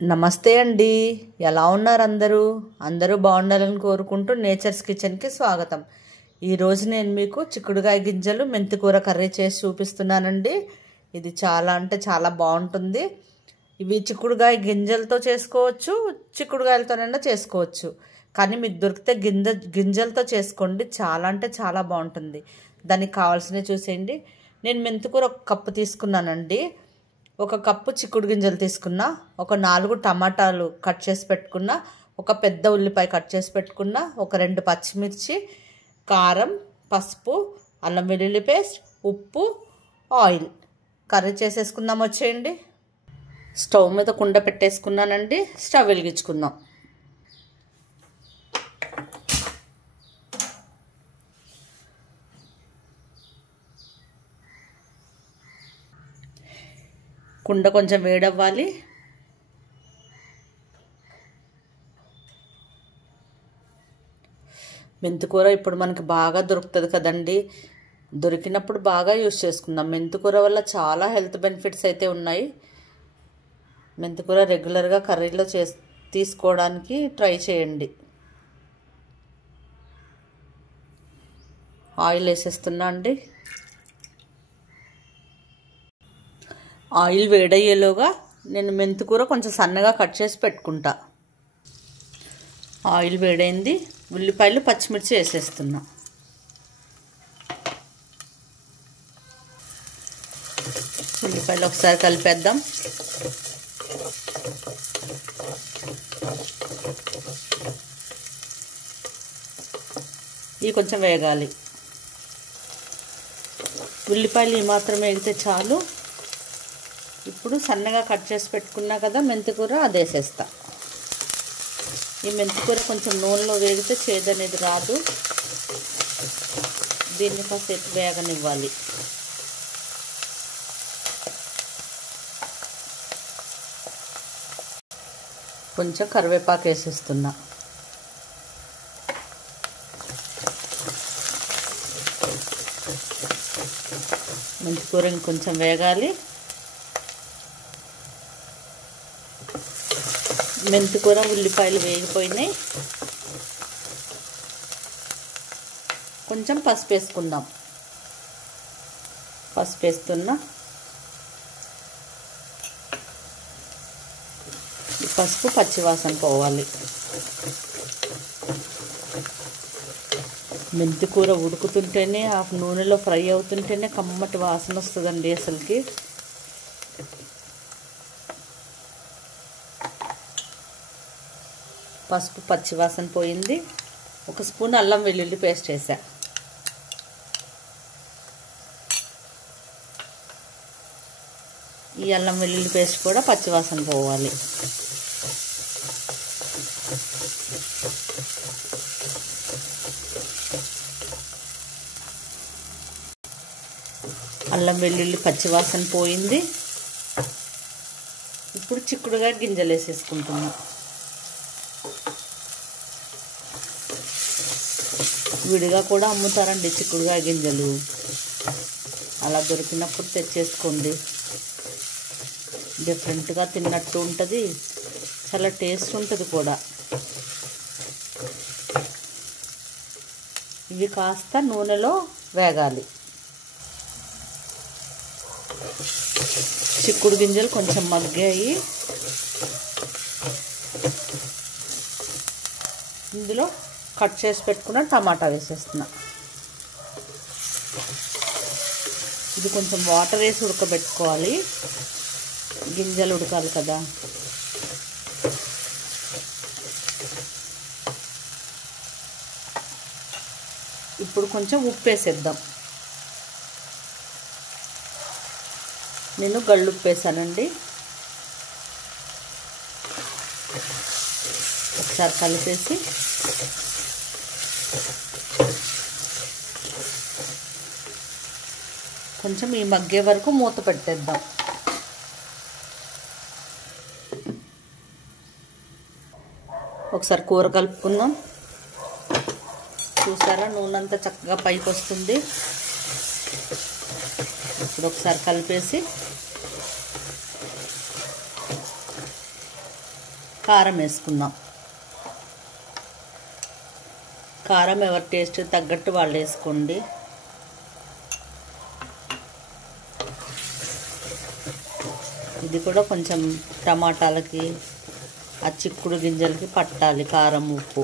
నమస్తే అండి. ఎలా ఉన్నారు అందరూ? అందరూ బాగుండాలని కోరుకుంటూ నేచర్స్ కిచెన్కి స్వాగతం. ఈరోజు నేను మీకు చిక్కుడుకాయ గింజలు మెంతికూర కర్రీ చేసి చూపిస్తున్నానండి. ఇది చాలా అంటే చాలా బాగుంటుంది. ఇవి చిక్కుడుకాయ గింజలతో చేసుకోవచ్చు, చిక్కుడుకాయలతోనైనా చేసుకోవచ్చు. కానీ మీకు దొరికితే గింజలతో చేసుకోండి, చాలా అంటే చాలా బాగుంటుంది. దానికి కావాల్సినవి చూసేయండి. నేను మెంతికూర ఒక కప్పు తీసుకున్నానండి. ఒక కప్పు చిక్కుడు గింజలు తీసుకున్నా, ఒక 4 టమాటాలు కట్ చేసి పెట్టుకున్నా, ఒక పెద్ద ఉల్లిపాయ కట్ చేసి పెట్టుకున్నా, ఒక 2 పచ్చిమిర్చి, కారం, పసుపు, అల్లం వెల్లుల్లి పేస్ట్, ఉప్పు, ఆయిల్. కర్రీ చేసేసుకుందాం వచ్చేయండి. స్టవ్ మీద కుండ పెట్టేసుకున్నానండి. స్టవ్ వెలిగించుకుందాం. కుండ కొంచెం వేడవ్వాలి. మెంతికూర ఇప్పుడు మనకి బాగా దొరుకుతుంది కదండి. దొరికినప్పుడు బాగా యూజ్ చేసుకుందాం. మెంతికూర వల్ల చాలా హెల్త్ బెనిఫిట్స్ అయితే ఉన్నాయి. మెంతికూర రెగ్యులర్గా కర్రీలో తీసుకోవడానికి ట్రై చేయండి. ఆయిల్ వేసేస్తున్నా అండి. ఆయిల్ వేడయ్యేలోగా నేను మెంతికూర కొంచెం సన్నగా కట్ చేసి పెట్టుకుంటా. ఆయిల్ వేడైంది. ఉల్లిపాయలు, పచ్చిమిర్చి వేసేస్తున్నా. ఉల్లిపాయలు ఒకసారి కలిపేద్దాం. ఇవి కొంచెం వేగాలి. ఉల్లిపాయలు ఈ మాత్రం వేగితే చాలు. ఇప్పుడు సన్నగా కట్ చేసి పెట్టుకున్నా కదా మెంతికూర, అది వేసేస్తా. ఈ మెంతికూర కొంచెం నూనెలో వేగితే చేదు అనేది రాదు. దీన్ని కాసేపు వేగనివ్వాలి. కొంచెం కరివేపాకు వేసేస్తున్నా. మెంతికూర ఇంకొంచెం వేగాలి. మెంతికూర, ఉల్లిపాయలు వేగిపోయినాయి. కొంచెం పసుపు వేసుకుందాం. పసుపు వేస్తున్నా. ఈ పసుపు పచ్చివాసన పోవాలి. మెంతికూర ఉడుకుతుంటేనే, ఆ నూనెలో ఫ్రై అవుతుంటేనే కమ్మటి వాసన వస్తుందండి అసలుకి. పసుపు పచ్చివాసన పోయింది. 1 స్పూన్ అల్లం వెల్లుల్లి పేస్ట్ వేసా. ఈ అల్లం వెల్లుల్లి పేస్ట్ కూడా పచ్చివాసన పోవాలి. అల్లం వెల్లుల్లి పచ్చివాసన పోయింది. ఇప్పుడు చిక్కుడుగా గింజలు వేసేసుకుంటున్నాం. విడిగా కూడా అమ్ముతారండి చిక్కుడుకాయ గింజలు. అలా దొరికినప్పుడు తెచ్చేసుకోండి. డిఫరెంట్గా తిన్నట్టు ఉంటుంది, చాలా టేస్ట్ ఉంటుంది కూడా. ఇవి కాస్త నూనెలో వేగాలి. చిక్కుడు గింజలు కొంచెం మగ్గాయి. ఇందులో కట్ చేసి పెట్టుకున్న టమాటా వేసేస్తున్నా. ఇది కొంచెం వాటర్ వేసి ఉడకబెట్టుకోవాలి, గింజలు ఉడకాలి కదా. ఇప్పుడు కొంచెం ఉప్పు వేసేద్దాం. నేను గళ్ళుప్పు వేసానండి. ఒకసారి కలిపేసి కొంచెం ఈ మగ్గే వరకు మూత పెట్టేద్దాం. ఒకసారి కూర కలుపుకుందాం. చూసారా, నూనె అంతా చక్కగా పైకి వస్తుంది. ఇప్పుడు ఒకసారి కలిపేసి కారం వేసుకుందాం. కారం ఎవరి టేస్ట్ తగ్గట్టు వాళ్ళు వేసుకోండి. ఇది కూడా కొంచెం టమాటాలకి ఆ చిక్కుడు గింజలకి పట్టాలి కారం ఉప్పు.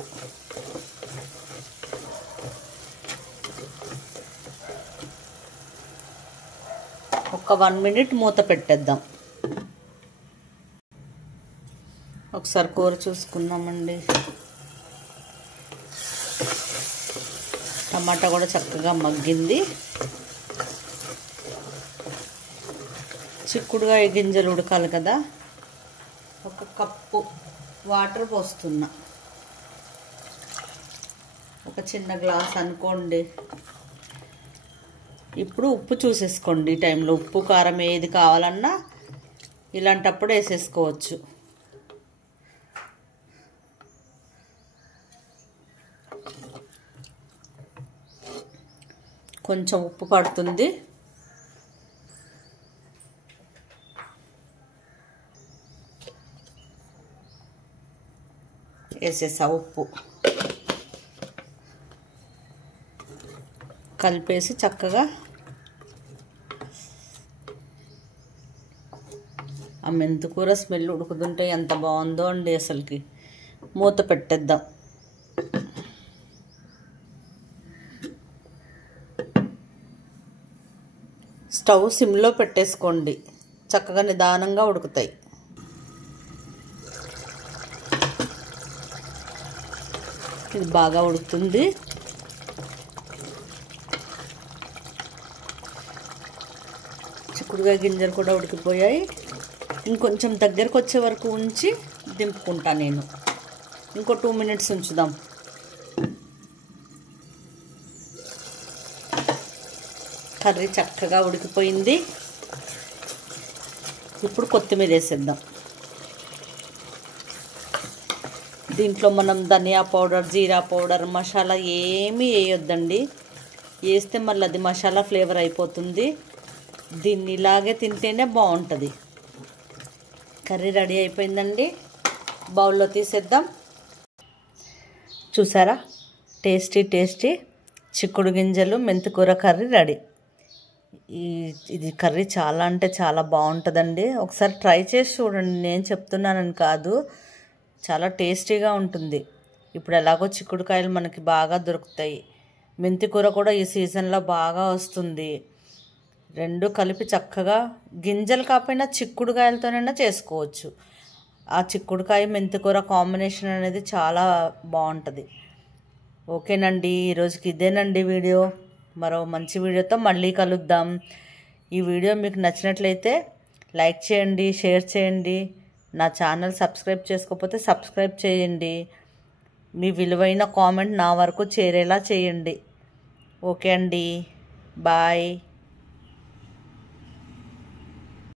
ఒక 1 మినిట్ మూత పెట్టేద్దాం. ఒకసారి కూర చూసుకుందామండి. టమాటా కూడా చక్కగా మగ్గింది. చిక్కుడుకాయ గింజలు ఉడకాలి కదా, 1 కప్పు వాటర్ పోస్తున్నా. ఒక చిన్న గ్లాస్ అనుకోండి. ఇప్పుడు ఉప్పు చూసేసుకోండి. ఈ టైంలో ఉప్పు కారం ఏది కావాలన్నా ఇలాంటప్పుడు వేసేసుకోవచ్చు. కొంచెం ఉప్పు పడుతుంది. వేసేసా ఉప్పు. కలిపేసి చక్కగా ఆ మెంతికూర స్మెల్ ఉడుకుతుంటే ఎంత బాగుందో అండి అసలుకి. మూత పెట్టేద్దాం. స్టవ్ సిమ్లో పెట్టేసుకోండి. చక్కగా నిదానంగా ఉడుకుతాయి. ఇది బాగా ఉడుకుతుంది. చిక్కుడుకాయ గింజలు కూడా ఉడికిపోయాయి. ఇంకొంచెం దగ్గరకు వచ్చే వరకు ఉంచి దింపుకుంటా నేను. ఇంకో 2 మినిట్స్ ఉంచుదాం. కర్రీ చక్కగా ఉడికిపోయింది. ఇప్పుడు కొత్తిమీర వేసేద్దాం. దీంట్లో మనం ధనియా పౌడర్, జీరా పౌడర్, మసాలా ఏమీ వేయొద్దండి. వేస్తే మళ్ళీ అది మసాలా ఫ్లేవర్ అయిపోతుంది. దీన్ని ఇలాగే తింటేనే బాగుంటుంది. కర్రీ రెడీ అయిపోయిందండి. బౌల్లో తీసేద్దాం. చూసారా, టేస్టీ చిక్కుడు గింజలు మెంతికూర కర్రీ రెడీ. ఇది కర్రీ చాలా అంటే చాలా బాగుంటుందండి. ఒకసారి ట్రై చేసి చూడండి. నేను చెప్తున్నానని కాదు, చాలా టేస్టీగా ఉంటుంది. ఇప్పుడు ఎలాగో చిక్కుడుకాయలు మనకి బాగా దొరుకుతాయి. మెంతికూర కూడా ఈ సీజన్లో బాగా వస్తుంది. రెండు కలిపి చక్కగా గింజలు కాకపోయినా చిక్కుడుకాయలతోనైనా చేసుకోవచ్చు. ఆ చిక్కుడుకాయ మెంతికూర కాంబినేషన్ అనేది చాలా బాగుంటుంది. ఓకేనండి, ఈరోజుకి ఇదేనండి వీడియో. మరో మంచి వీడియోతో మళ్ళీ కలుద్దాం. ఈ వీడియో మీకు నచ్చినట్లయితే లైక్ చేయండి, షేర్ చేయండి. నా ఛానల్ సబ్స్క్రైబ్ చేసుకోకపోతే సబ్స్క్రైబ్ చేయండి. మీ విలువైన కామెంట్ నా వరకు చేరేలా చేయండి. ఓకే అండి, బాయ్.